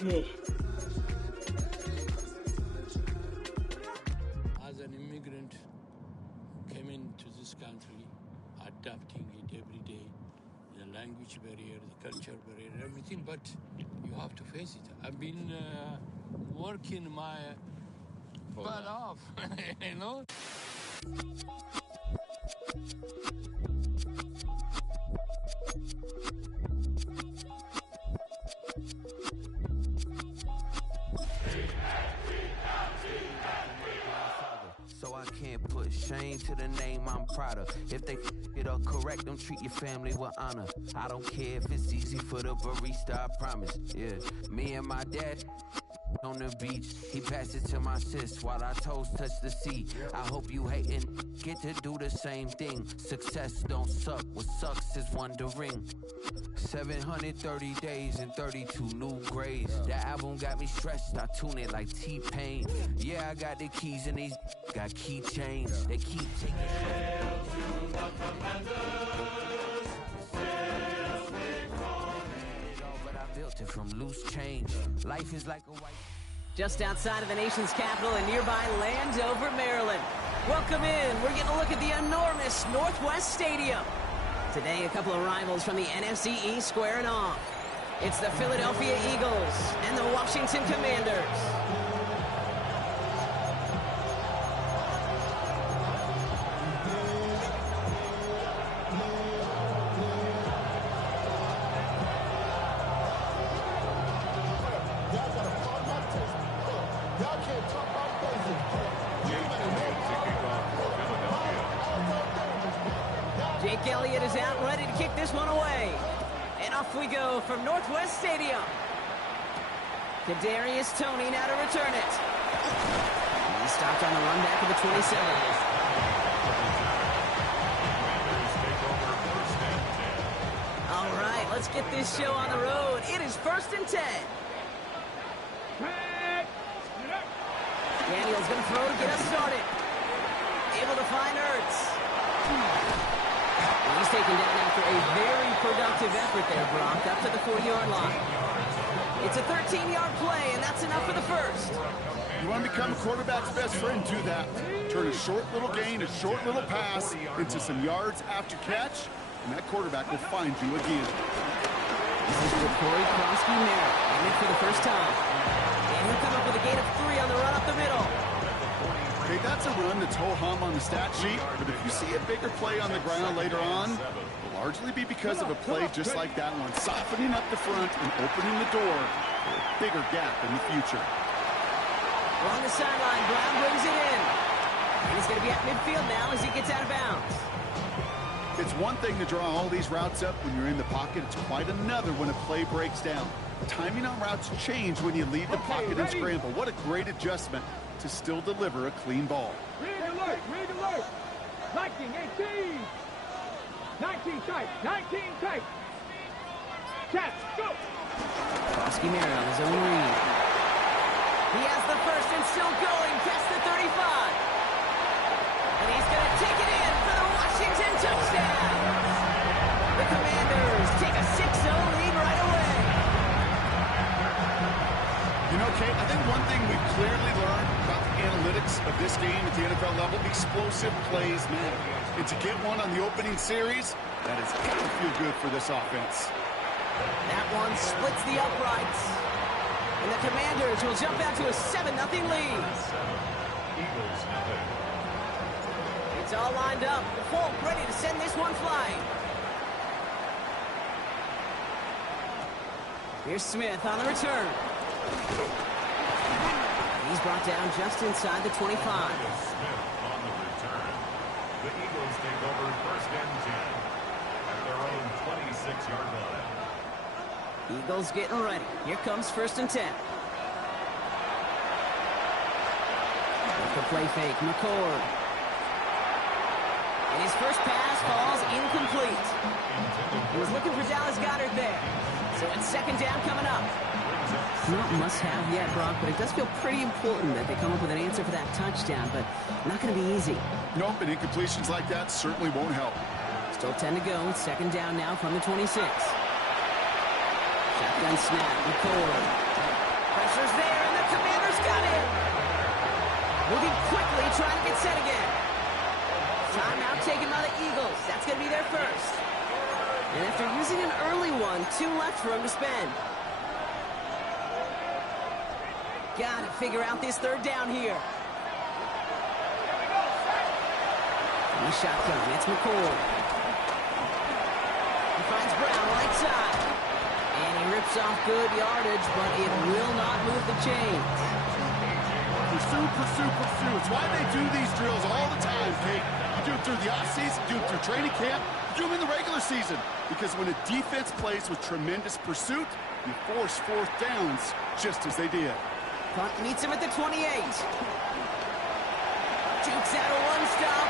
As an immigrant who came into this country, adapting it every day, the language barrier, the culture barrier, everything, but you have to face it. I've been working my butt off, you know? So I can't put shame to the name I'm proud of. If they it up correct, don't treat your family with honor. I don't care if it's easy for the barista, I promise. Yeah, me and my dad on the beach, he passed it to my sis while our toes touch the sea. I hope you hatin' get to do the same thing. Success don't suck, what sucks is wondering. 730 days and 32 new grades. That album got me stressed, I tune it like T-Pain. Yeah, I got the keys and these got keychains. They keep taking Hail to the Commanders, sails victorious. but I built it from loose change. Life is like a white... Just outside of the nation's capital in nearby Landover, Maryland. Welcome in. We're getting a look at the enormous Northwest Stadium. Today, a couple of rivals from the NFC East squaring off. It's the Philadelphia Eagles and the Washington Commanders. Jake Elliott is out ready to kick this one away. And off we go from Northwest Stadium. Kadarius Toney now to return it. He stopped on the run back of the 27. All right, let's get this show on the road. It is 1st and 10. Daniel's going to throw to get us started. Able to find Ertz. He's taken down after a very productive effort there, Brock, up to the 40-yard line. It's a 13-yard play, and that's enough for the first. You want to become a quarterback's best friend, do that. Turn a short little gain, a short little pass into some yards after catch, and that quarterback will find you again. This is for Corey Krosky-Merritt, in it for the first time. And he'll come up with a gain of 3 on the run up the middle. Okay, that's a run that's ho-hum on the stat sheet, but if you see a bigger play on the ground later on, it will largely be because of a play just like that one, softening up the front and opening the door for a bigger gap in the future. Along the sideline, Brown brings it in. And he's going to be at midfield now as he gets out of bounds. It's one thing to draw all these routes up when you're in the pocket. It's quite another when a play breaks down. Timing on routes change when you leave the pocket and scramble. What a great adjustment to still deliver a clean ball. Rig alert, rig alert. 19, 18. 19 tight, 19 tight. Catch, go. Krosky-Merritt on his own read. He has the first and still going past the 35. And he's going to take it in for the Washington touchdown. The Commanders take a 6-0 lead right away. You know, Kate, I think one thing we've clearly learned about the analytics of this game at the NFL level, explosive plays matter. And to get one on the opening series, that has got to feel good for this offense. That one splits the uprights. And the Commanders will jump out to a 7-0 lead. It's all lined up. Folk ready to send this one flying. Here's Smith on the return. He's brought down just inside the 25. Smith on the return. The Eagles take over 1st and 10 at their own 26-yard line. Eagles getting ready. Here comes 1st and 10. The play fake, McCord. And his first pass falls incomplete. He was looking for Dallas Goedert there. So it's 2nd down coming up. Not must-have yet, Brock, but it does feel pretty important that they come up with an answer for that touchdown, but not going to be easy. Nope, and incompletions like that certainly won't help. Still 10 to go. 2nd down now from the 26. Shotgun snap, McCord. Moving quickly, trying to get set again. Timeout taken by the Eagles. That's going to be their first. And after using an early one, 2 left for him to spend. Got to figure out this third down here. In the shotgun, it's McCoy. He finds Brown right side. And he rips off good yardage, but it will not move the chains. Pursue, pursue, pursue. It's why they do these drills all the time, Kate. You do it through the offseason, you do it through training camp, you do them in the regular season. Because when a defense plays with tremendous pursuit, you force 4th downs just as they did. Punt meets him at the 28. Jukes out a one-stop.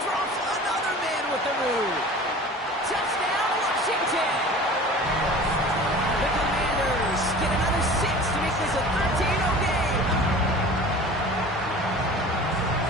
Drops another man with the move. Touchdown, Washington! The Commanders get another 6 to make this a 13-0 game.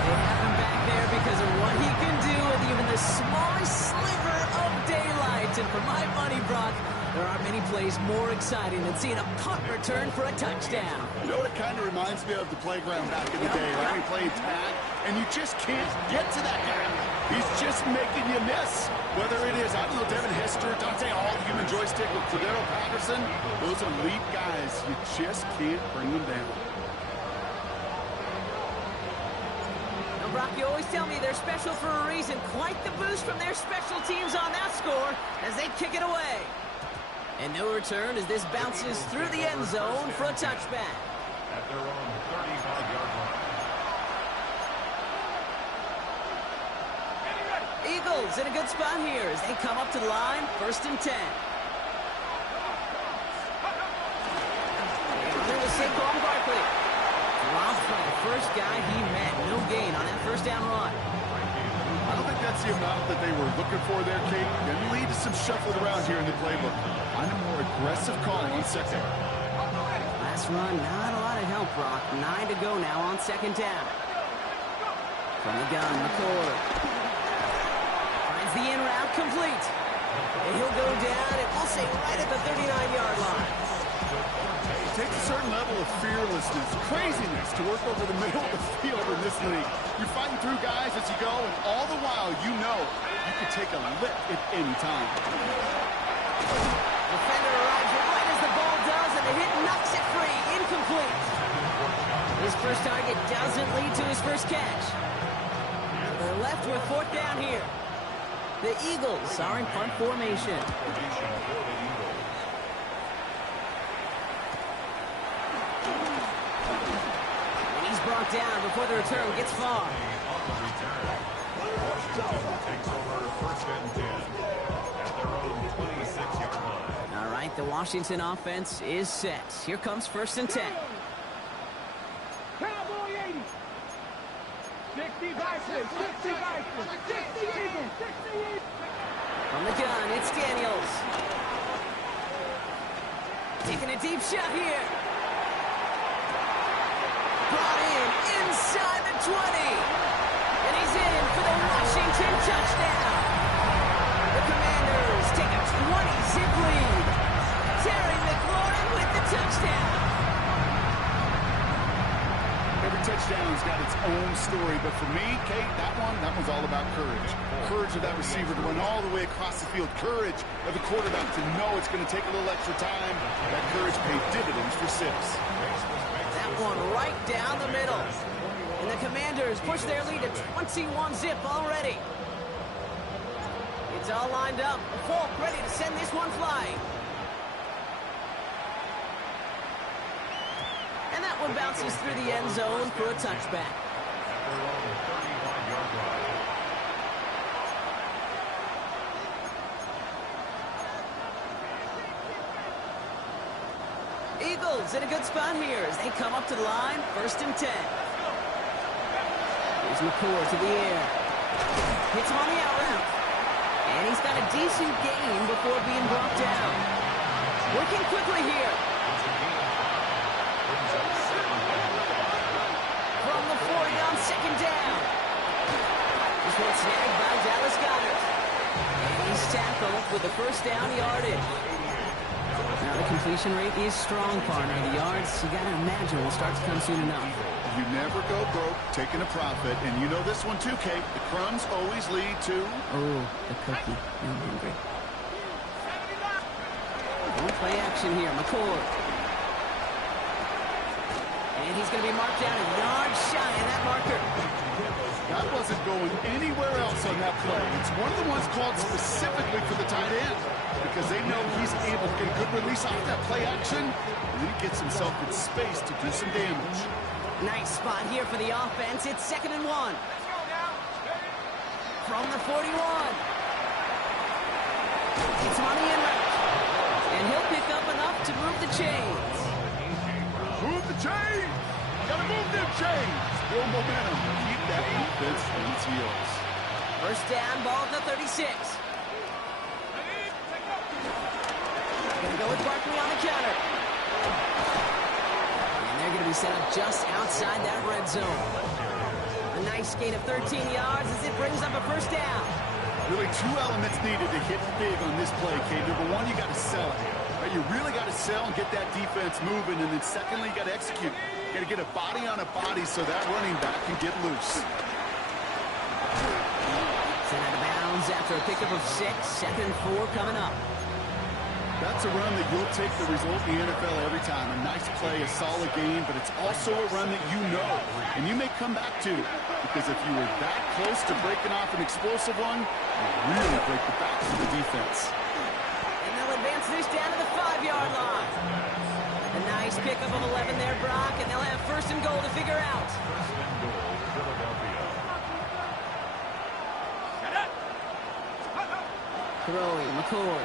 They have him back there because of what he can do with even the smallest sliver of daylight. And for my money, Brock, there are many plays more exciting than seeing a punt return for a touchdown. You know what it kind of reminds me of? The playground back in the day, right? We played tag, and you just can't get to that guy. He's just making you miss. Whether it is, I don't know, Devin Hester, Dante Hall, human joystick with Cordero Patterson, those elite guys, you just can't bring them down. Now, Brock, you always tell me they're special for a reason. Quite the boost from their special teams on that score as they kick it away. And no return as this bounces through the end zone for a touchback. At their own 35-yard line. Eagles in a good spot here as they come up to the line, 1st and 10. Running with Saquon Barkley. Dropped by the first guy he met. No gain on that 1st down run. I don't think that's the amount that they were looking for there, Kate. Can lead to some shuffling around here in the playbook. Find a more aggressive call on 2nd. Last run, not a lot of help, Brock. 9 to go now on 2nd down. From the gun, McCoy. Finds the in route complete. And he'll go down, and we'll say right at the 39-yard line. It takes a certain level of fearlessness, craziness to work over the middle of the field in this league. You're fighting through guys as you go, and all the while you know you can take a lick at any time. Defender arrives right as the ball does, and the hit knocks it free. Incomplete. His first target doesn't lead to his first catch. They're left with 4th down here. The Eagles are in punt formation. And he's brought down before the return gets far. On the return, Washington takes over 1st and 10 at their own 26-yard line. All right, the Washington offense is set. Here comes 1st and 10. Cowboy 80. 60 Vikings, 60 Vikings, 60 Eagles, 60 Eagles. From the gun, it's Daniels. Taking a deep shot here. Brought in inside the 20. And he's in for the Washington touchdown. The Commanders take a 20-zip lead. Terry McLaurin with the touchdown. Every touchdown's got its own story, but for me, Kate, that one's all about courage. Courage of that receiver to run all the way across the field. Courage of the quarterback to know it's going to take a little extra time. That courage paid dividends for 6. That one right down the middle. And the Commanders push their lead to 21-zip already. It's all lined up. Falk ready to send this one flying. And that one bounces through the end zone for a touchback. Eagles in a good spot here as they come up to the line, 1st and 10. Here's McCoy to the air. Hits him on the out route. And he's got a decent gain before being brought down. Working quickly here. From the 40 on 2nd down. This one snagged by Dallas Goedert. And he's tackled with the 1st down yardage. Now The completion rate is strong, partner. The yards, you got to imagine, will start to come soon enough. You never go broke taking a profit, and you know this one too, Kate. The crumbs always lead to... Oh, the cookie. I'm hungry. One play action here, McCord. And he's going to be marked down a yard shy of that marker. That wasn't going anywhere else on that play. It's one of the ones called specifically for the tight end because they know he's able to get a good release off that play action, and then he gets himself in space to do some damage. Nice spot here for the offense. It's 2nd and 1. From the 41. It's money in route. And he'll pick up enough to move the chains. Move the chains! Gotta move them chains! Build momentum. Keep that defense on its heels. First down, ball at the 36. Gonna go with Barkley on the counter. And they're gonna be set up just outside that red zone. A nice gain of 13 yards as it brings up a first down. Really two elements needed to hit big on this play, Kate. Number one, you got to sell it. Right? You really got to sell and get that defense moving. And then secondly, you got to execute. You got to get a body on a body so that running back can get loose. Sent out of bounds after a pickup of 6. 2nd and 4 coming up. That's a run that you'll take the result in the NFL every time. A nice play, a solid game, but it's also a run that you know and you may come back to. Because if you were that close to breaking off an explosive one, you really break the back of the defense. And they'll advance this down to the 5-yard line. A nice pickup of 11 there, Brock, and they'll have 1st and goal to figure out. Throwing, McCord.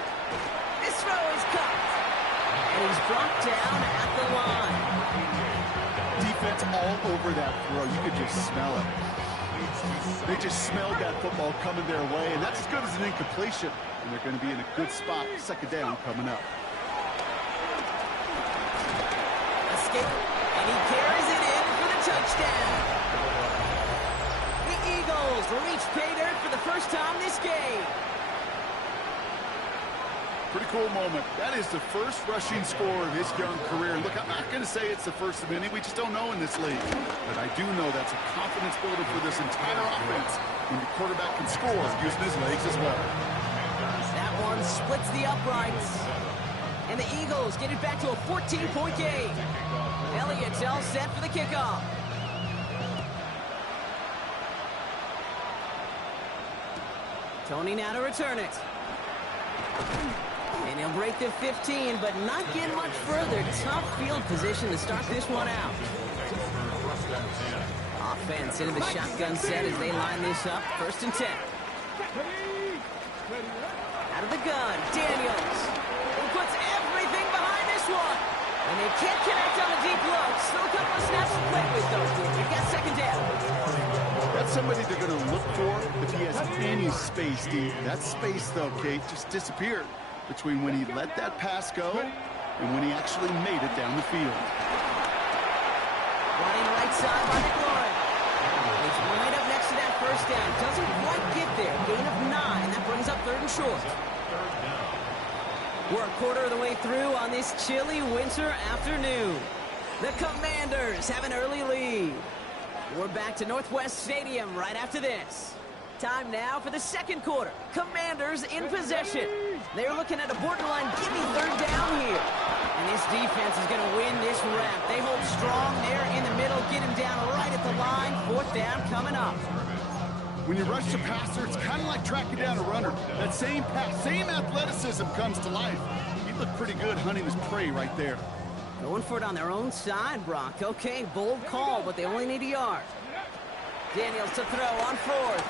This throw is cut. And he's brought down at the line. Defense all over that throw. You could just smell it. They just smelled that football coming their way, and that's as good as an incompletion. And they're going to be in a good spot. 2nd down coming up. Escape, and he carries it in for the touchdown. The Eagles reach pay dirt for the first time this game. Pretty cool moment. That is the first rushing score of his young career. Look, I'm not going to say it's the first of many. We just don't know in this league. But I do know that's a confidence builder for this entire offense when the quarterback can score using his legs as well. That one splits the uprights. And the Eagles get it back to a 14-point game. Elliott's all set for the kickoff. Tony now to return it. And he'll break the 15, but not get much further. Tough field position to start this one out. Offense into the shotgun set as they line this up. 1st and 10. Out of the gun, Daniels. He puts everything behind this one. And they can't connect on the deep look. Still a couple of snaps to play with, though. You've got 2nd down. That's somebody they're going to look for if he has any space, Steve. That space, though, Kate, just disappeared between when he let that pass go and when he actually made it down the field. Running right side by McLaurin. He's right up next to that first down. Doesn't quite get there. Gain of 9. That brings up 3rd and short. We're a quarter of the way through on this chilly winter afternoon. The Commanders have an early lead. We're back to Northwest Stadium right after this. Time now for the 2nd quarter. Commanders in possession. They're looking at a borderline gimme 3rd down here. And this defense is going to win this rep. They hold strong there in the middle, get him down right at the line. 4th down coming up. When you rush the passer, it's kind of like tracking down a runner. That same pass, same athleticism comes to life. He looked pretty good hunting his prey right there. Going for it on their own side, Brock. Okay, bold call, but they only need a yard. Daniels to throw on 4th.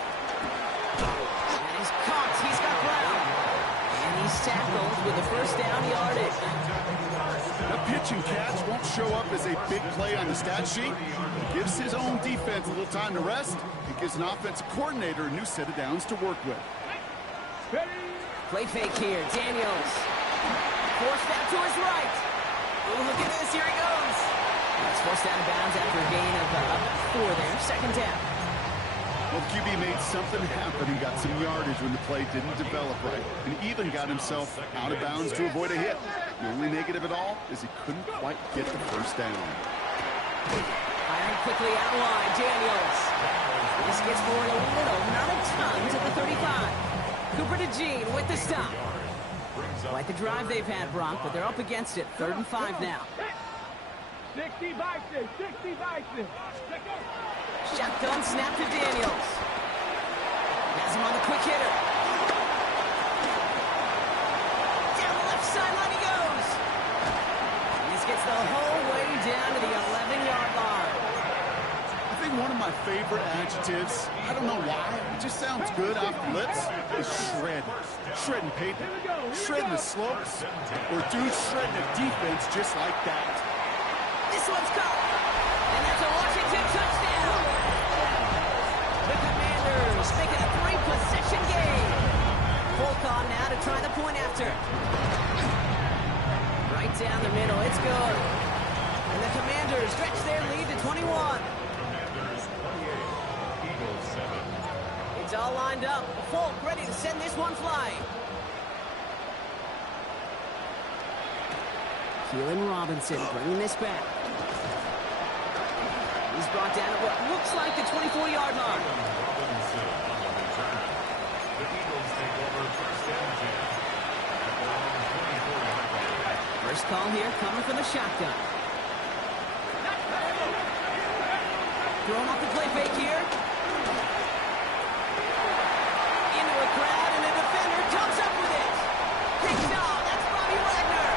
And he's caught. He's got ground. And he's tackled with the 1st down yardage. The pitch and catch won't show up as a big play on the stat sheet. It gives his own defense a little time to rest. It gives an offensive coordinator a new set of downs to work with. Play fake here. Daniels. Forced out to his right. Oh, look at this. Here he goes. He's forced out of bounds after a gain of 4 there. 2nd down. Well, the QB made something happen and got some yardage when the play didn't develop right, and even got himself out of bounds to avoid a hit. The only negative at all is he couldn't quite get the first down. Firing quickly out wide, Daniels. This gets forward a little, not a ton, to the 35. Cooper to Gene with the stop. Quite the drive they've had, Brock, but they're up against it. 3rd and 5 now. 60 Bison, 60 Bison. Shotgun snap to Daniels. Has him on the quick hitter. Down the left sideline he goes. And this gets the whole way down to the 11-yard line. I think one of my favorite adjectives, I don't know why, it just sounds good off the lips, is shred. Shredding paper, shredding the slopes, or dude shredding a defense just like that. This one's caught. And that's a Washington touchdown. The Commanders making a 3-possession game. Folk on now to try the point after. Right down the middle, it's good. And the Commanders stretch their lead to 21. Commanders 28, Eagles 7. It's all lined up. Folk ready to send this one flying. Keelan Robinson bringing this back. He's brought down at what looks like the 24-yard line. Robinson on the return. The Eagles take over 1st and 10 at their own 24-yard line. First call here coming from the shotgun. Throwing off the play fake here. Into a crowd, and the defender comes up with it. Picked off. That's Bobby Wagner.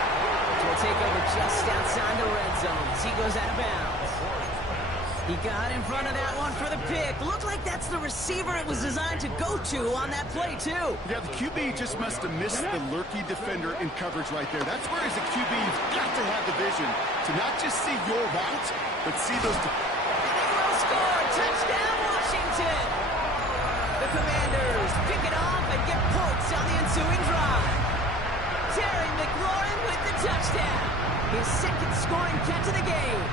Will take over just outside the red zone as he goes out of bounds. He got in front of that one for the pick. Looked like that's the receiver it was designed to go to on that play, too. Yeah, the QB just must have missed the lurky defender in coverage right there. That's where, as a QB, you've got to have the vision to not just see your route, but see those... And they will score. Touchdown, Washington. The Commanders pick it off and get points on the ensuing drive. Terry McLaurin with the touchdown. His 2nd scoring catch of the game.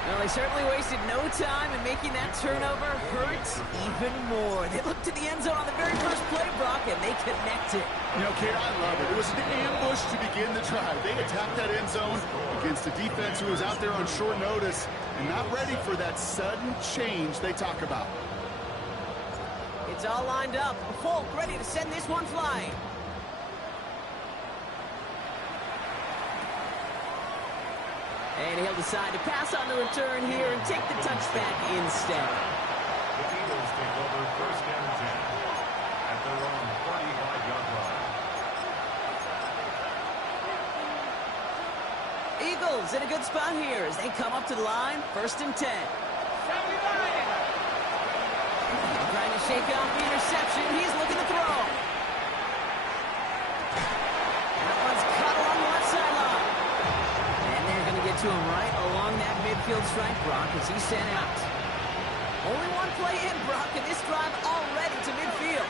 Well, they certainly wasted no time in making that turnover hurt even more. They looked to the end zone on the very first play, Brock, and they connected. You know, Kate, I love it. It was an ambush to begin the drive. They attacked that end zone against a defense who was out there on short notice and not ready for that sudden change they talk about. It's all lined up. Folk ready to send this one flying. And he'll decide to pass on the return here and take the touchback instead. The Eagles take over 1st and 10 at their own 45-yard line. Eagles in a good spot here as they come up to the line. 1st and 10. Trying to shake off the interception. He's looking to throw. That one's cut along the left sideline. And they're going to get to him right along that midfield strike, Brock, as he's sent out. Only one play in, Brock, and this drive already to midfield.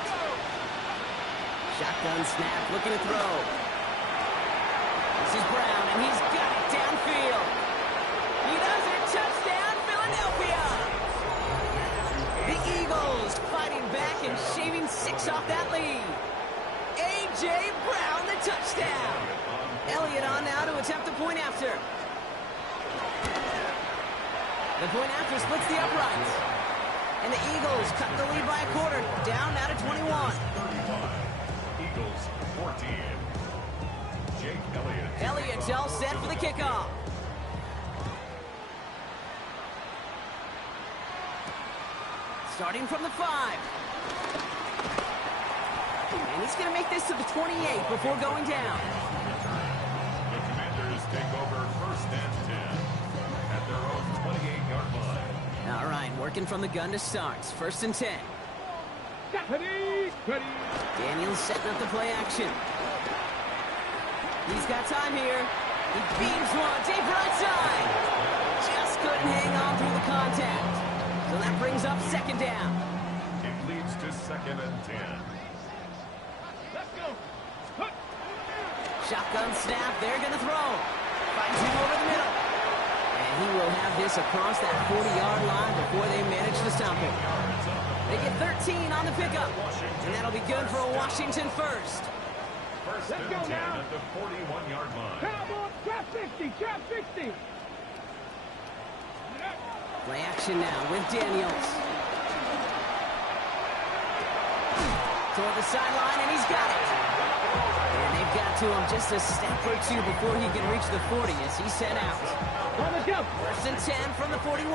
Shotgun snap, looking to throw. This is Brown, and he's got it downfield. He does it. Touchdown, Philadelphia. The Eagles fighting back and shaving 6 off that lead. A.J. Brown, the touchdown. Elliott on now to attempt the point after. The point after splits the uprights. And the Eagles cut the lead by a quarter. Down now to 21. 35. Eagles 14. Jake Elliott. Elliott's all set for the kickoff. Starting from the 5. And he's going to make this to the 28 before going down. The Commanders take over 1st and 10 at their own 28-yard line. All right, working from the gun to start. 1st and 10. Ready. Daniels setting up the play action. He's got time here. He beams one, deep right side. Just couldn't hang on through the contact. So that brings up 2nd down. It leads to 2nd and 10. Let's go. Shotgun snap, they're going to throw. Finds him over the middle. And he will have this across that 40-yard line before they manage to stop him. They get 13 on the pickup, and that'll be good for a Washington first. First and 10 at the 41-yard line. Cowboys, trap 60, trap 60. Play action now with Daniels. Toward the sideline, and he's got it. And they've got to him just a step or two before he can reach the 40 as he's sent out. On the go. First and 10 from the 41.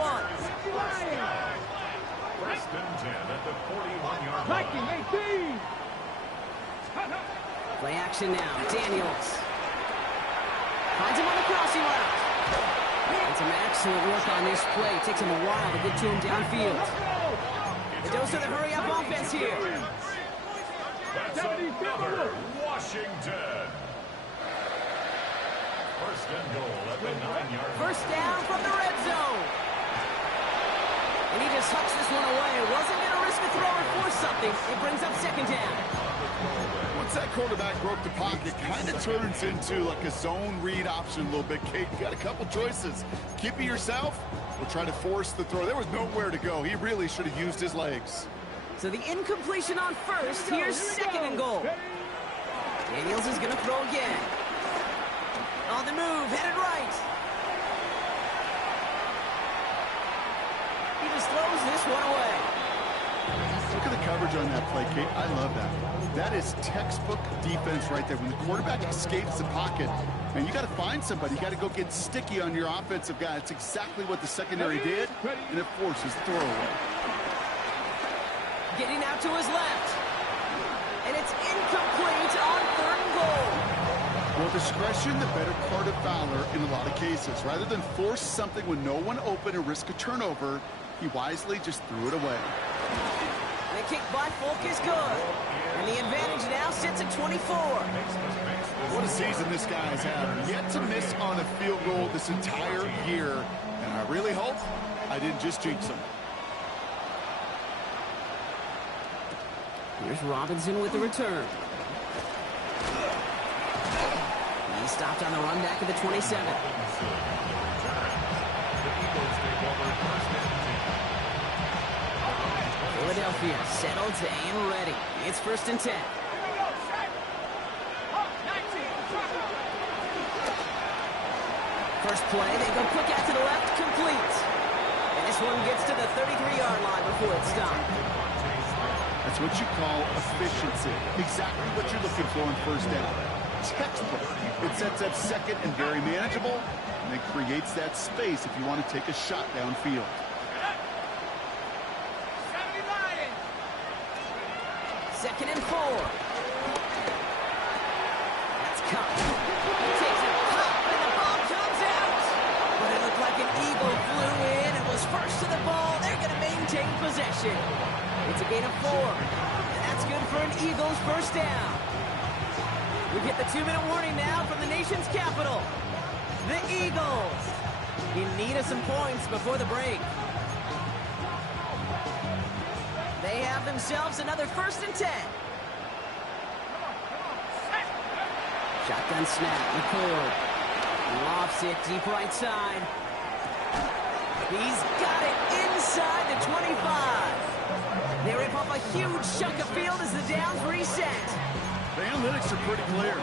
First and 10 at the 41-yard line. Viking 18. Play action now. Daniels. Finds him on the crossing route. And some excellent work on this play. Takes him a while to get to him downfield. The dose of the hurry-up offense here. That's another Washington. First and goal at the 9-yard line. First down from the red zone. And he just hucks this one away. Wasn't going to risk a throw or force something. It brings up second down. Once that quarterback broke the pocket, kind of turns into like a zone read option a little bit. Kate, you got a couple choices. Keep it yourself or try to force the throw. There was nowhere to go. He really should have used his legs. So the incompletion on first. Here's second and goal. Daniels is going to throw again. On the move, headed right. He just throws this one away. Look at the coverage on that play, Kate. I love that. That is textbook defense right there. When the quarterback escapes the pocket, and you got to find somebody. You got to go get sticky on your offensive guy. It's exactly what the secondary did, and it forces the throw away. Getting out to his left. And it's incomplete on third and goal. Well, discretion, the better part of valor in a lot of cases. Rather than force something when no one open and risk a turnover, he wisely just threw it away. The kick by Folk is good. And the advantage now sits at 24. What a season this guy has had. Yet to miss on a field goal this entire year. And I really hope I didn't just jinx him. Here's Robinson with the return. He stopped on the run back at the 27. Philadelphia settled and ready. It's first and 10. First play, they go quick out to the left, complete. And this one gets to the 33-yard line before it's stopped. That's what you call efficiency. Exactly what you're looking for in first down. Textbook. It sets up second and very manageable, and it creates that space if you want to take a shot downfield. Second and 4. That's Cup. He takes it up, and the ball comes out. But it looked like an eagle flew in and was first to the ball. They're going to maintain possession. It's a gain of 4. And that's good for an Eagles first down. We get the 2-minute warning now from the nation's capital. The Eagles in need of some points before the break. They have themselves another first and 10. Shotgun snap, McCord. Lofts it deep right side. He's got it inside the 25. They rip off a huge chunk of field as the downs reset. The analytics are pretty clear.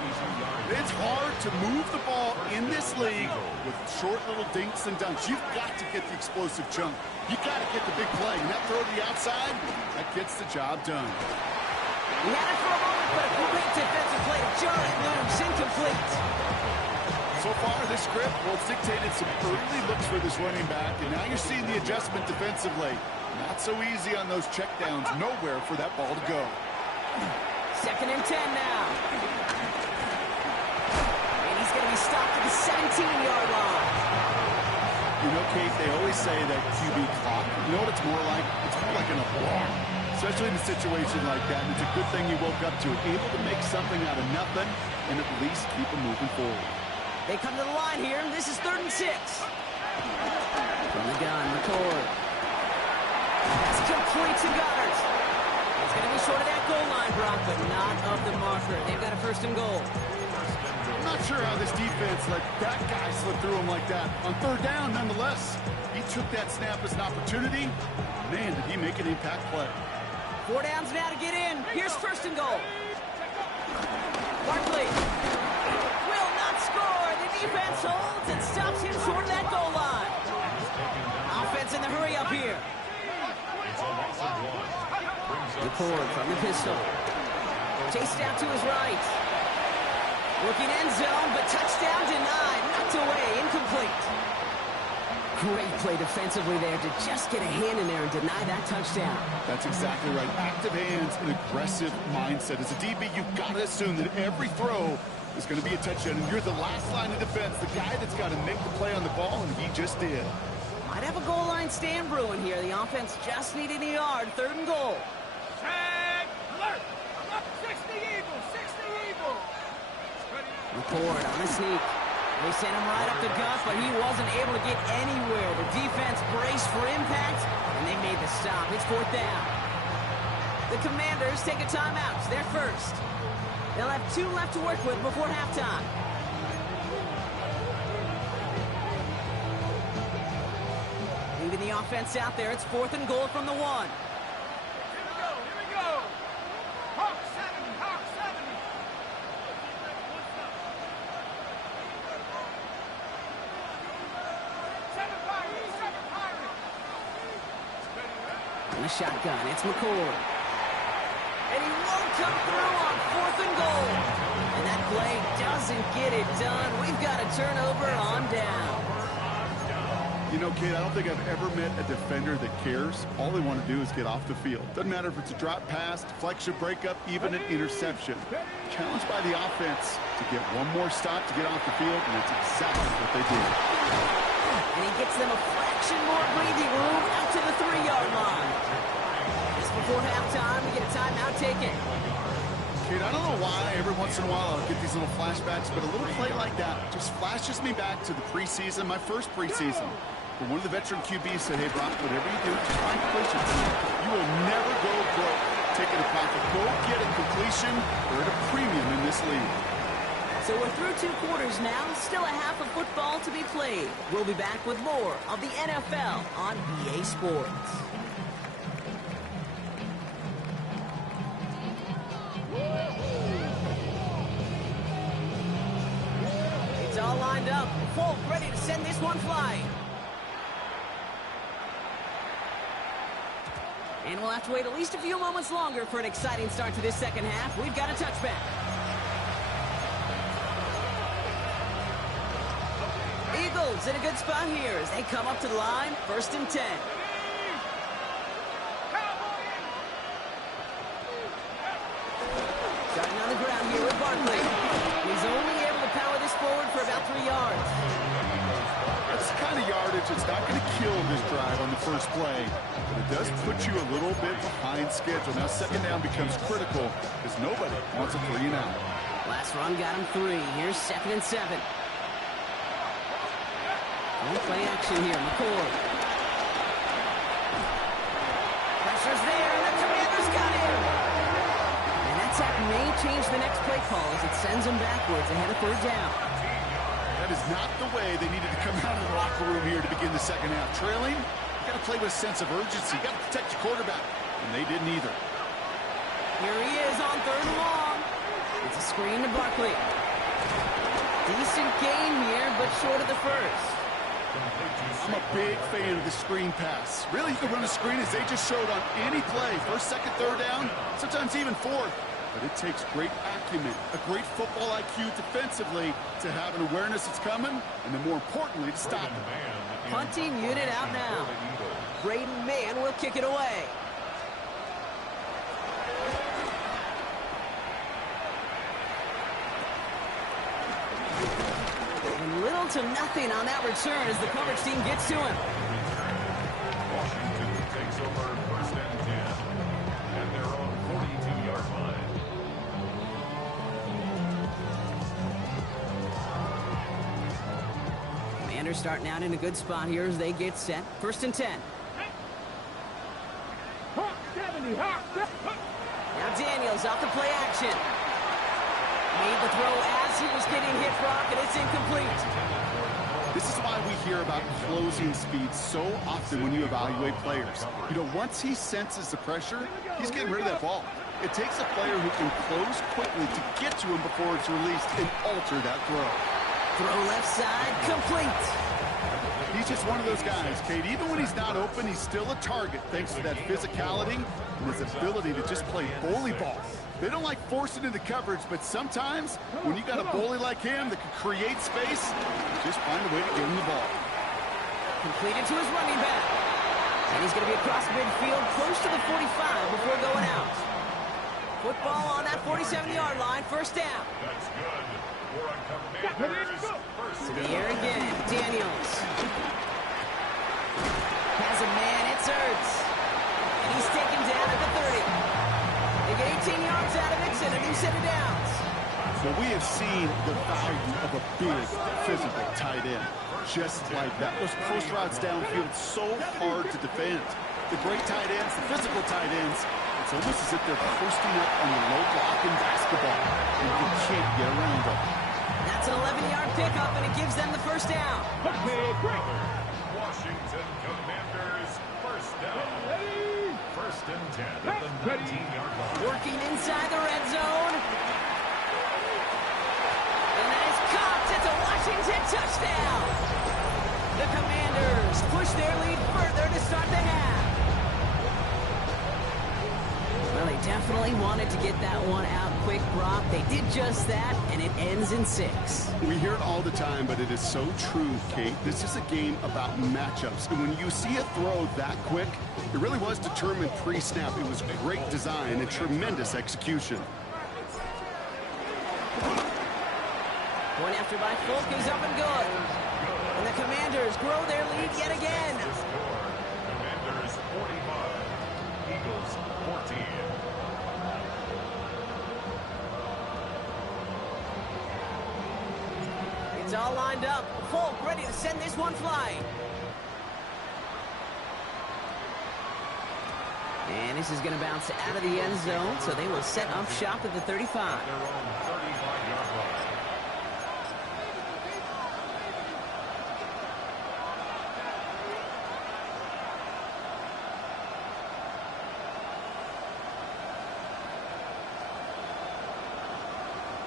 It's hard to move the ball in this league with short little dinks and dunks. You've got to get the explosive chunk. You've got to get the big play. And that throw to the outside, that gets the job done. He had it for a moment, but a great defensive play to jar it loose, incomplete. So far, this script, well, it's dictated some early looks for this running back, and now you're seeing the adjustment defensively. Not so easy on those checkdowns. Nowhere for that ball to go. Second and 10 now. And he's going to be stopped at the 17-yard line. You know, Kate, they always say that QB clock. You know what it's more like? It's more like an alarm, especially in a situation like that. And it's a good thing you woke up to it, able to make something out of nothing and at least keep them moving forward. They come to the line here. This is 3rd and 6. From the gun, McCord. That's complete to Goddard. It's going to be short of that goal line, Brock, but not of the marker. They've got a first and goal. not sure how this defense let that guy slip through him like that. On third down, nonetheless, he took that snap as an opportunity. Man, did he make an impact play. 4 downs now to get in. Here's first and goal. Barkley will not score. The defense holds and stops him short of that goal line. Offense in the hurry up here. McCord from the pistol. Chased out to his right. Looking end zone, but touchdown denied. Knocked away, incomplete. Great play defensively there to just get a hand in there and deny that touchdown. That's exactly right. Active hands and aggressive mindset. As a DB, you've got to assume that every throw is going to be a touchdown. And you're the last line of defense, the guy that's got to make the play on the ball, and he just did. Might have a goal line stand brewing here. The offense just needing a yard. 3rd and goal. Tag alert! 60 Eagles! 60 Eagles! McCord on a sneak. They sent him right up the gut, but he wasn't able to get anywhere. The defense braced for impact, and they made the stop. It's 4th down. The Commanders take a timeout. They're first. They'll have 2 left to work with before halftime. Leaving the offense out there. It's 4th and goal from the 1. Here we go! Hawk 70! Hawk 70! On the shotgun, it's McCord. And he won't come through on 4th and goal. And that play doesn't get it done. We've got a turnover on down. You know, kid, I don't think I've ever met a defender that cares. All they want to do is get off the field. Doesn't matter if it's a drop pass, deflection, breakup, even an interception. Challenged by the offense to get one more stop to get off the field, and that's exactly what they did. And he gets them a fraction more breathing room out to the 3-yard line. Just before halftime, we get a timeout taken. Kid, I don't know why every once in a while I'll get these little flashbacks, but a little play like that just flashes me back to the preseason, my first preseason. When one of the veteran QBs said, hey, Brock, whatever you do, just find completions. You will never go broke taking a profit. Go get a completion. They're at a premium in this league. So we're through 2 quarters now. Still a half of football to be played. We'll be back with more of the NFL on EA Sports. It's all lined up. Folk ready to send this one flying. And we'll have to wait at least a few moments longer for an exciting start to this second half. We've got a touchback. Eagles in a good spot here as they come up to the line. 1st and 10. Starting on the ground here with Barkley. He's only able to power this forward for about 3 yards. That's the kind of yardage that's not going to kill this drive on the first play, but it does put you a little bit behind schedule. Now 2nd down becomes critical because nobody wants a 3 and out. Last run got him 3. Here's 2nd and 7. No play action here. McCord. Pressure's there, and the Commanders got him. And that sack may change the next play call as it sends them backwards ahead of 3rd down. That is not the way they needed to come out of the locker room here to begin the second half. Trailing, you got to play with a sense of urgency. You got to protect your quarterback, and they didn't either. Here he is on 3rd and long. It's a screen to Barkley. Decent gain here, but short of the first. I'm a big fan of the screen pass. Really, you can run a screen as they just showed on any play. 1st, 2nd, 3rd down, sometimes even 4th. But it takes great acumen, a great football IQ defensively to have an awareness it's coming, and then more importantly, to stop it. Punting unit out now. Braden Mann will kick it away. And little to nothing on that return as the coverage team gets to him. Washington takes over 1st and 10 at their own 42-yard line. Commanders starting out in a good spot here as they get set. 1st and 10. Hawk 70! Hawk 70! Now Daniels off the play action. Made the throw as as he was getting hit, Brock, and it's incomplete. This is why we hear about closing speed so often when you evaluate players. You know, once he senses the pressure, he's getting rid of that ball. It takes a player who can close quickly to get to him before it's released and alter that throw. Throw left side, complete. He's just one of those guys, Kate. Even when he's not open, he's still a target thanks to that physicality and his ability to just play bully ball. They don't like forcing into coverage, but sometimes when you got a bully like him that can create space, just find a way to give him the ball. Completed to his running back. And he's going to be across midfield, close to the 45 before going out. Football on that 47-yard line, first down. That's good for a Commanders first To the air again, Daniels. Has a man, it's Ertz. And he's taken down at the 30. They get 18 yards out of it and a new set of downs. Well, we have seen the value of a big, physical tight end. Just like that. Those close routes downfield, so hard to defend. The great tight ends, the physical tight ends, it's almost as if they're posting up on the low block in basketball, and you can't get around them. That's an 11-yard pickup, and it gives them the first down. Washington Commanders first down. First and 10 at the 19-yard line. Working inside the red zone. And that is caught. It's a Washington touchdown. The Commanders push their lead further to start the half. Well, they definitely wanted to get that one out quick, Brock. They did just that, and it ends in 6. We hear it all the time, but it is so true, Kate. This is a game about matchups. And when you see a throw that quick, it really was determined pre-snap. It was great design and tremendous execution. One after by Folk is up and good. And the Commanders grow their lead yet again. Commanders 45, Eagles 14. It's all lined up. Folk ready to send this one flying. And this is going to bounce out of the end zone, so they will set up shop at the 35. Their own 35-yard line.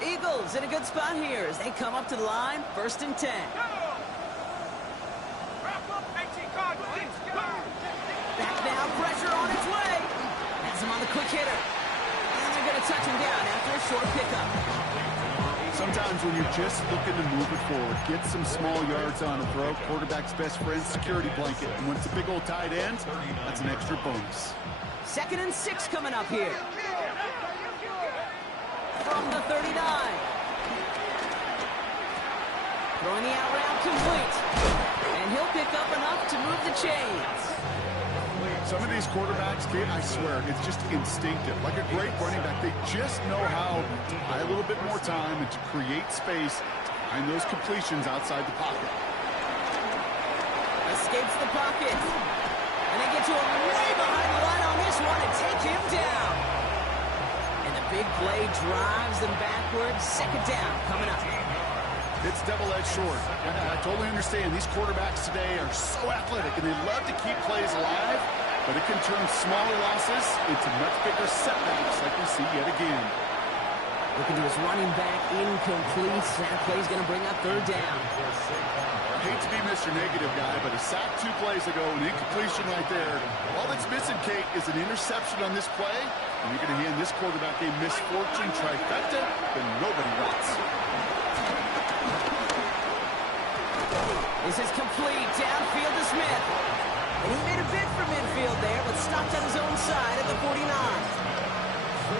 Eagles in a good spot here as they come up to the line, first and 10. Back now, pressure on its way. Has him on the quick hitter. And they're going to touch him down after a short pickup. Sometimes when you're just looking to move it forward, get some small yards on a throw, quarterback's best friend, security blanket. And when it's a big old tight end, that's an extra bonus. 2nd and 6 coming up here. From the 39. Throwing the out route complete. And he'll pick up enough to move the chains. Some of these quarterbacks, Kate, I swear, it's just instinctive. Like a great running back, they just know how to buy a little bit more time and to create space to find those completions outside the pocket. Escapes the pocket. And they get to him way behind the line on this one and take him down. And the big play drives them backwards. 2nd down coming up. It's double-edged sword. I totally understand. These quarterbacks today are so athletic, and they love to keep plays alive, but it can turn smaller losses into much bigger setbacks like we see yet again. Looking to his running back, incomplete. That play's going to bring up 3rd down. I hate to be Mr. Negative guy, but a sack 2 plays ago, an incompletion right there. All that's missing, Kate, is an interception on this play, and you're going to hand this quarterback a misfortune trifecta that nobody wants. This is complete. Downfield to Smith. And he made a bid for midfield there, but stopped on his own side at the 49.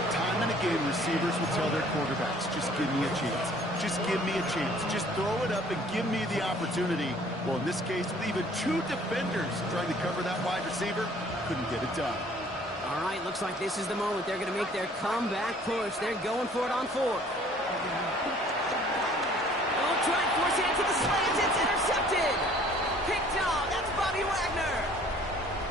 Time and again, receivers will tell their quarterbacks, just give me a chance. Just give me a chance. Just throw it up and give me the opportunity. Well, in this case, with even 2 defenders trying to cover that wide receiver, couldn't get it done. All right, looks like this is the moment they're going to make their comeback push. They're going for it on 4th. Try and force it into the slants. It's intercepted. Picked off. That's Bobby Wagner.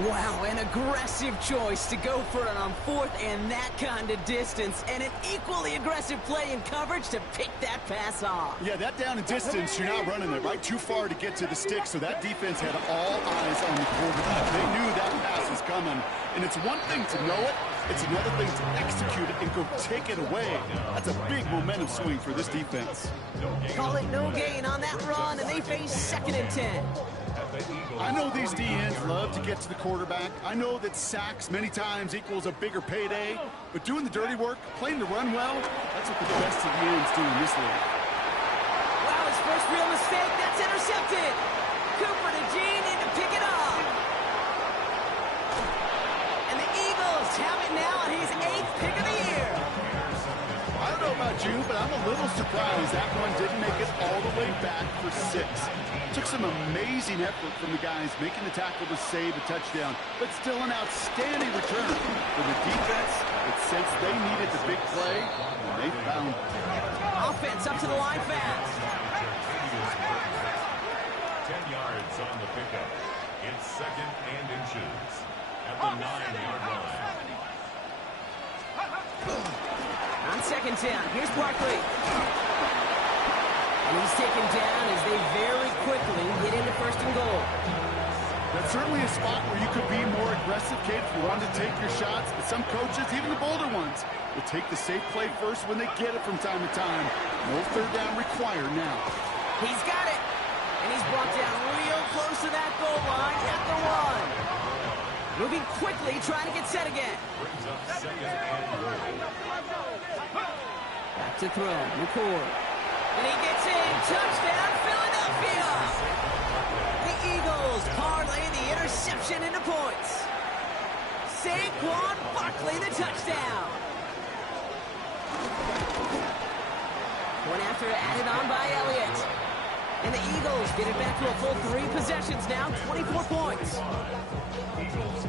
Wow, an aggressive choice to go for it on 4th and that kind of distance, and an equally aggressive play in coverage to pick that pass off. Yeah, that down and distance, you're not running it right too far to get to the stick, so that defense had all eyes on the quarterback. They knew that pass was coming, and it's one thing to know it, it's another thing to execute it and go take it away. That's a big momentum swing for this defense. Call it no gain on that run, and they face 2nd and 10. I know these DNs love to get to the quarterback. I know that sacks many times equals a bigger payday, but doing the dirty work, playing the run well, that's what the best of the ends do in this league. Wow, his first real mistake, that's intercepted. Cooper to Gene in to pick it up. And the Eagles have it now on his 8th pick of the year. I don't know about you, but I'm a little surprised that one didn't make it all the way back for 6. Took some amazing effort from the guys making the tackle to save a touchdown, but still an outstanding return for the defense that since they needed the big play, they found it. Offense up to the line fast. 10 yards on the pickup. It's 2nd and inches at the 9-yard line. On 2nd down, here's Barkley. And he's taken down as they very quickly get into 1st and goal. That's certainly a spot where you could be more aggressive, Kate, if you wanted to take your shots. But some coaches, even the bolder ones, will take the safe play first when they get it from time to time. No 3rd down required now. He's got it. And he's brought down real close to that goal line at the 1. Moving quickly, trying to get set again. Brings up 2nd and goal. Back to throw, McCord. And he gets in. Touchdown, Philadelphia! The Eagles parlay the interception into points. Saquon Barkley, the touchdown. One after added on by Elliott. And the Eagles get it back to a full 3 possessions now, 24 points. Eagles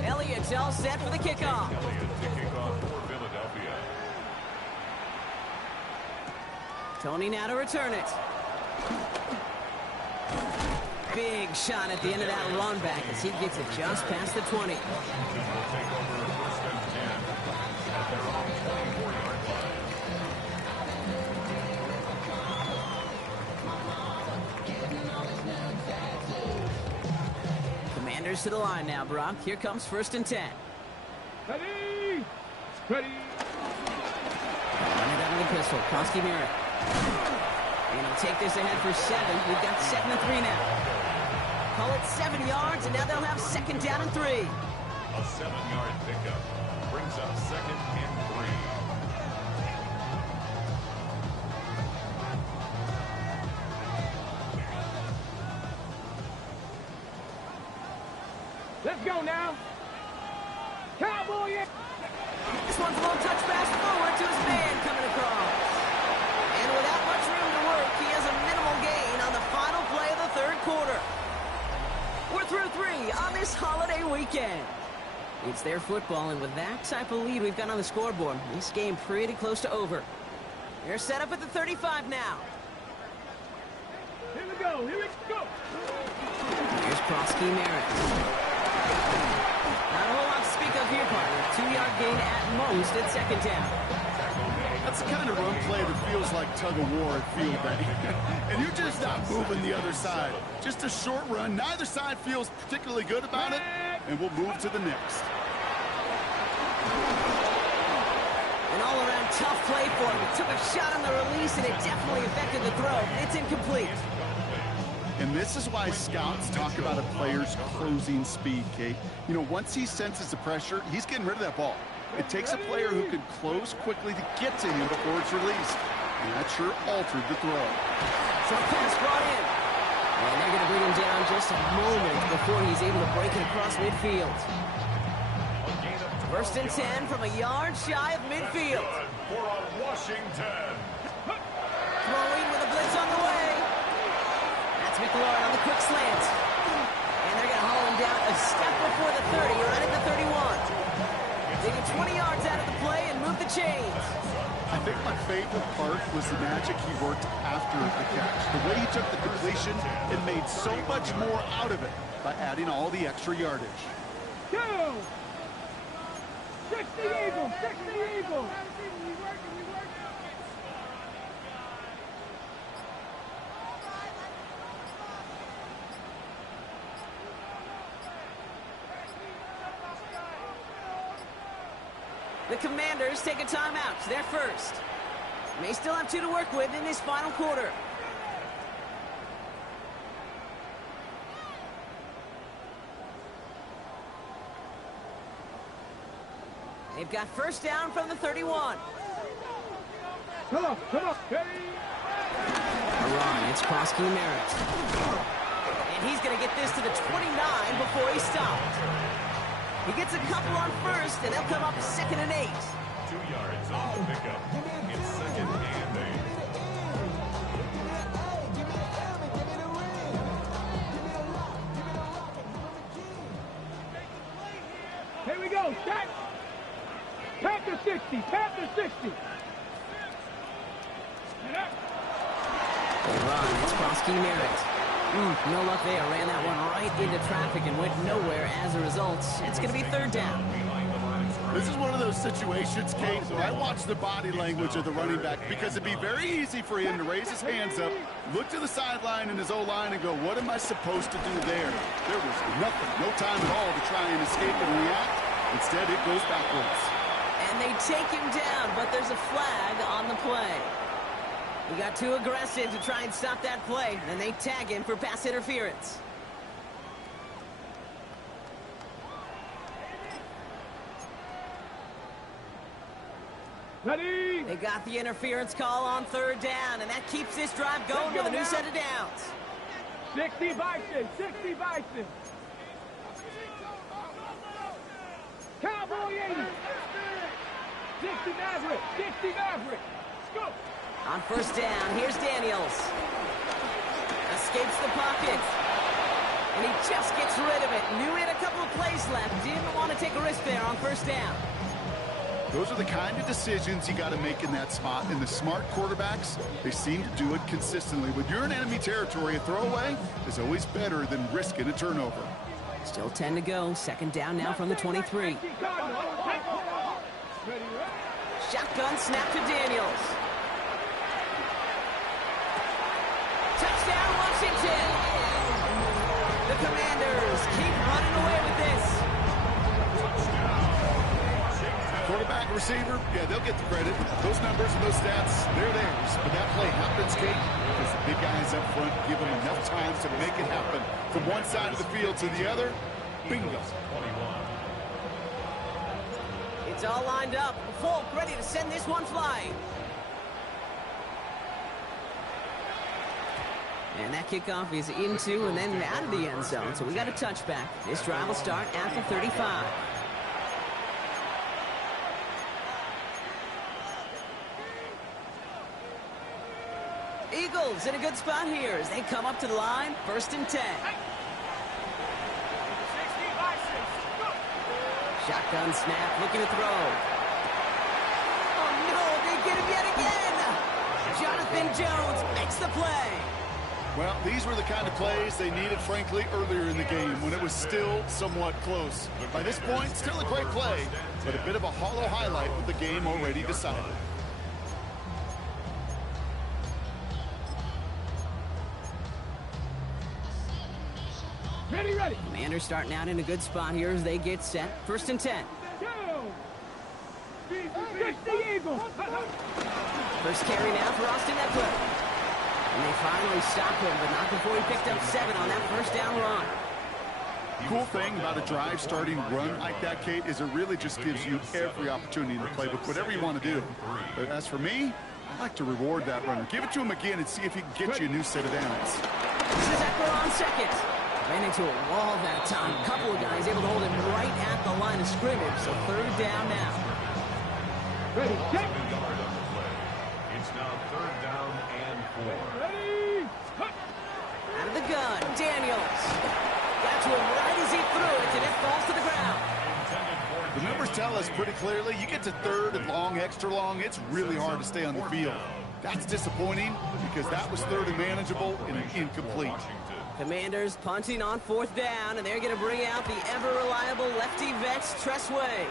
21. Elliott's all set for the kickoff. Elliott to kick off for Philadelphia. Tony now to return it. Big shot at the end of that run back as he gets it just past the 20. Will take over 1st and 10 at their own 24-yard line. Commanders to the line now, Brock. Here comes 1st and 10. Ready? Ready. Running down the pistol. Koski Merritt. And he'll take this ahead for 7. We've got 2nd and 3 now. Call it 7 yards, and now they'll have 2nd down and 3. A 7-yard pickup brings up 2nd and 3. Let's go now. Cowboy. This one's a little touch pass forward to his man coming across. And without much room to work, he has a minimal gain on the final play of the 3rd quarter. We're through 3 on this holiday weekend. It's their football, and with that type of lead we've got on the scoreboard, this game pretty close to over. They're set up at the 35 now. Here we go. Here we go. Here's Koski Merritt. Not a whole lot to speak of here, partner. 2-yard gain at most at 2nd down. That's the kind of run play that feels like tug-of-war at field day. And you're just not moving the other side. Just a short run. Neither side feels particularly good about it, and we'll move to the next. An all-around tough play for him. He took a shot on the release, and it definitely affected the throw. It's incomplete. And this is why scouts talk about a player's closing speed, Kate. You know, once he senses the pressure, he's getting rid of that ball. It takes a player who can close quickly to get to him before it's released. And that sure altered the throw. So pass brought in. And they're going to bring him down just a moment before he's able to break it across midfield. 1st and 10 from a yard shy of midfield. For a Washington. Throwing with a blitz on the way. That's McLaurin on the quick slant. And they're going to haul him down a step before the 30, right at the 31. They get 20 yards out of the play and move the chains. I think my favorite part was the magic he worked after the catch. The way he took the completion and made so much more out of it. by adding all the extra yardage. 2. 60 Eagles, 60 Eagles. The Commanders take a timeout. They're first. They still have 2 to work with in this final quarter. They've got first down from the 31. Come on. A run. It's Krosky Merritt. And he's going to get this to the 29 before he stopped. He gets a couple on first, and they'll come up 2nd and 8. 2 yards on the pickup. It's 2nd and 8. Here we go. Set. Panther 60. Panther 60. Run. It's Krosky Merritt. No luck there. Ran that one right into traffic and went nowhere as a result. It's going to be 3rd down. This is one of those situations, Kate, where I watch the body language of the running back because it'd be very easy for him to raise his hands up, look to the sideline in his O-line and go, what am I supposed to do there? There was nothing, no time at all to try and escape and react. Instead, it goes backwards. And they take him down, but there's a flag on the play. He got too aggressive to try and stop that play, and they tag him for pass interference. Ready. They got the interference call on 3rd down, and that keeps this drive going with a new set of downs. 60 Bison. 60 Bison. Cowboy 80. 60 Maverick. 60 Maverick. Let's go. On first down, here's Daniels. Escapes the pocket. And he just gets rid of it. Knew he had a couple of plays left. Didn't want to take a risk there on first down. Those are the kind of decisions you got to make in that spot. And the smart quarterbacks, they seem to do it consistently. When you're in enemy territory, a throwaway is always better than risking a turnover. Still 10 to go. 2nd down now from the 23. Shotgun snap to Daniels. Touchdown, Washington! The Commanders keep running away with this. Quarterback, receiver, yeah, they'll get the credit. Those numbers and those stats, they're theirs. But that play happens, Kate, because the big guys up front give them enough time to make it happen. From one side of the field to the other, bingo. It's all lined up. Folk ready to send this one flying. And that kickoff is into and then out of the end zone. So we got a touchback. This drive will start at the 35. Eagles in a good spot here as they come up to the line. 1st and 10. Shotgun snap, looking to throw. Oh no, they get him yet again! Jonathan Jones makes the play. Well, these were the kind of plays they needed, frankly, earlier in the game when it was still somewhat close. By this point, still a great play, but a bit of a hollow highlight with the game already decided. Ready. Commanders starting out in a good spot here as they get set. 1st and 10. 60 Eagles. First carry now for Austin Eckler. And they finally stop him, but not before he picked up 7 on that first down run. Cool thing about a drive starting run like that, Kate, is it really just gives you every opportunity in the playbook, whatever you want to do. But as for me, I like to reward that runner. Give it to him again and see if he can get you a new set of downs. This is Eckler on 2nd. Ran into a wall that time. A couple of guys able to hold him right at the line of scrimmage. So 3rd down now. Ready, set. It's now 3rd down and 4. Ready. Out of the gun, Daniels. Got to him right as he threw it, and it falls to the ground. The numbers tell us pretty clearly, you get to 3rd and long, extra long, it's really hard to stay on the field. That's disappointing because that was 3rd and manageable and an incomplete. Commanders punting on 4th down, and they're going to bring out the ever-reliable lefty vet, Tressway.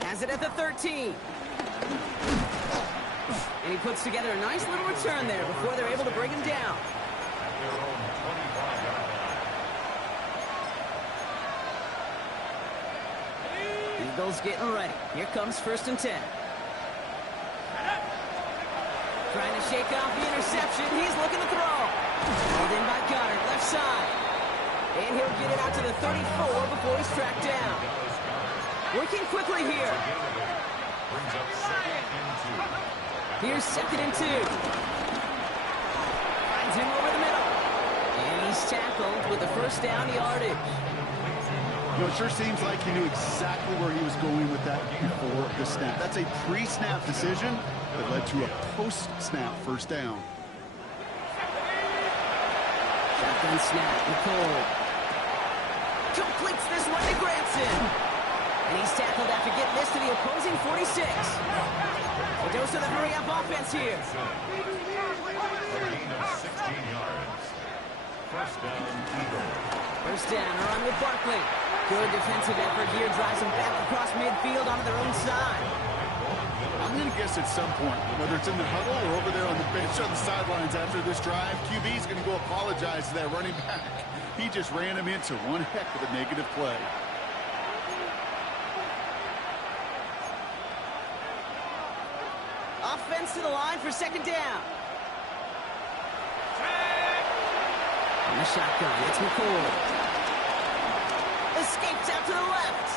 He has it at the 13. And he puts together a nice little return there before they're able to bring him down. At their own 25-yard line. Eagles getting ready. Here comes 1st and 10. Trying to shake off the interception. He's looking to throw. Called in by Goddard, left side. And he'll get it out to the 34 before he's tracked down. Working quickly here. Brings up 2nd and 2. Here's 2nd and 2. Finds him over the middle. And he's tackled with the 1st down yardage. You know, it sure seems like he knew exactly where he was going with that before the snap. That's a pre-snap decision that led to a post-snap 1st down. Shotgun snap, Nicole. Completes this one to Granson. And he's tackled after getting this to the opposing 46. A dose of the hurry-up offense here. A gain of 16 yards. 1st down, Eagles. 1st down, run with Barkley. Good defensive effort here, drives them back across midfield onto their own side. I'm going to guess at some point, whether it's in the huddle or over there on the bench on the sidelines after this drive, QB's going to go apologize to that running back. He just ran him into one heck of a negative play. Offense to the line for 2nd down. On the shotgun, it's McCoy. Escapes out to the left.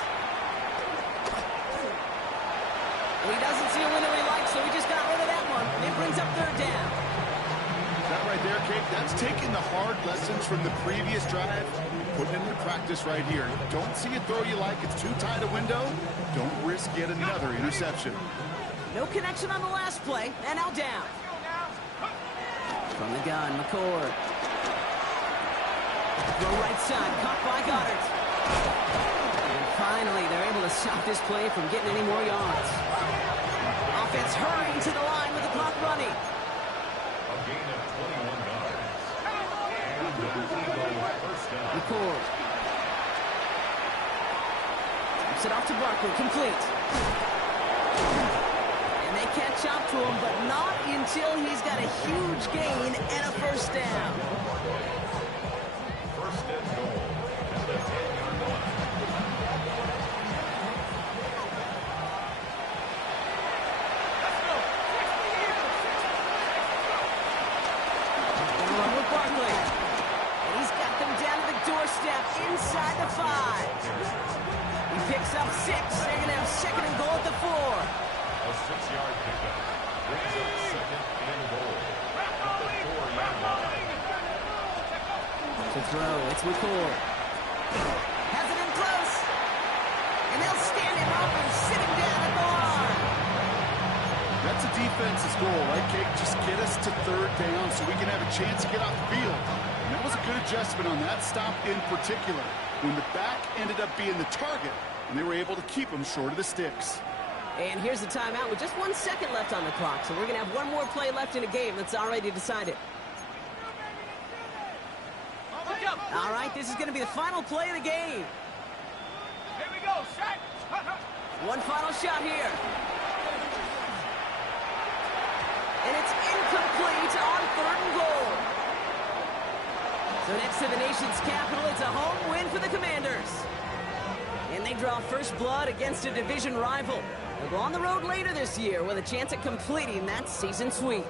And he doesn't see a window he likes, so he just got rid of that one. And it brings up 3rd down. That right there, Kate, that's taking the hard lessons from the previous drive, putting into practice right here. Don't see a throw you like, it's too tight a window. Don't risk yet another interception. No connection on the last play, and now down. From the gun, McCord. Throw right side, caught by Goddard. And finally, they're able to stop this play from getting any more yards. Offense hurrying to the line with the clock running. A gain of 21 yards. And the Eagles 1st down. McCord. Tips it off to Barkley, complete. And they catch up to him, but not until he's got a huge gain and a 1st down. 1st and goal at the 10-yard line. Run with Barkley. And he's got them down to the doorstep inside the 5. He picks up 6. They're going to have 2nd and goal at the 4. A 6-yard pickup. Brings up 2nd and goal at the 4-yard line. To throw, it's McCord. Has it in close. And they'll stand him up and sit him down at the line. That's a defense's goal, right, Kate? Just get us to 3rd down so we can have a chance to get off the field. And that was a good adjustment on that stop in particular, when the back ended up being the target, and they were able to keep him short of the sticks. And here's the timeout with just 1 second left on the clock. So we're going to have one more play left in a game that's already decided. All right, this is going to be the final play of the game. Here we go, shot. One final shot here. And it's incomplete on 3rd and goal. So next to the nation's capital, it's a home win for the Commanders. And they draw first blood against a division rival. They'll go on the road later this year with a chance at completing that season sweep.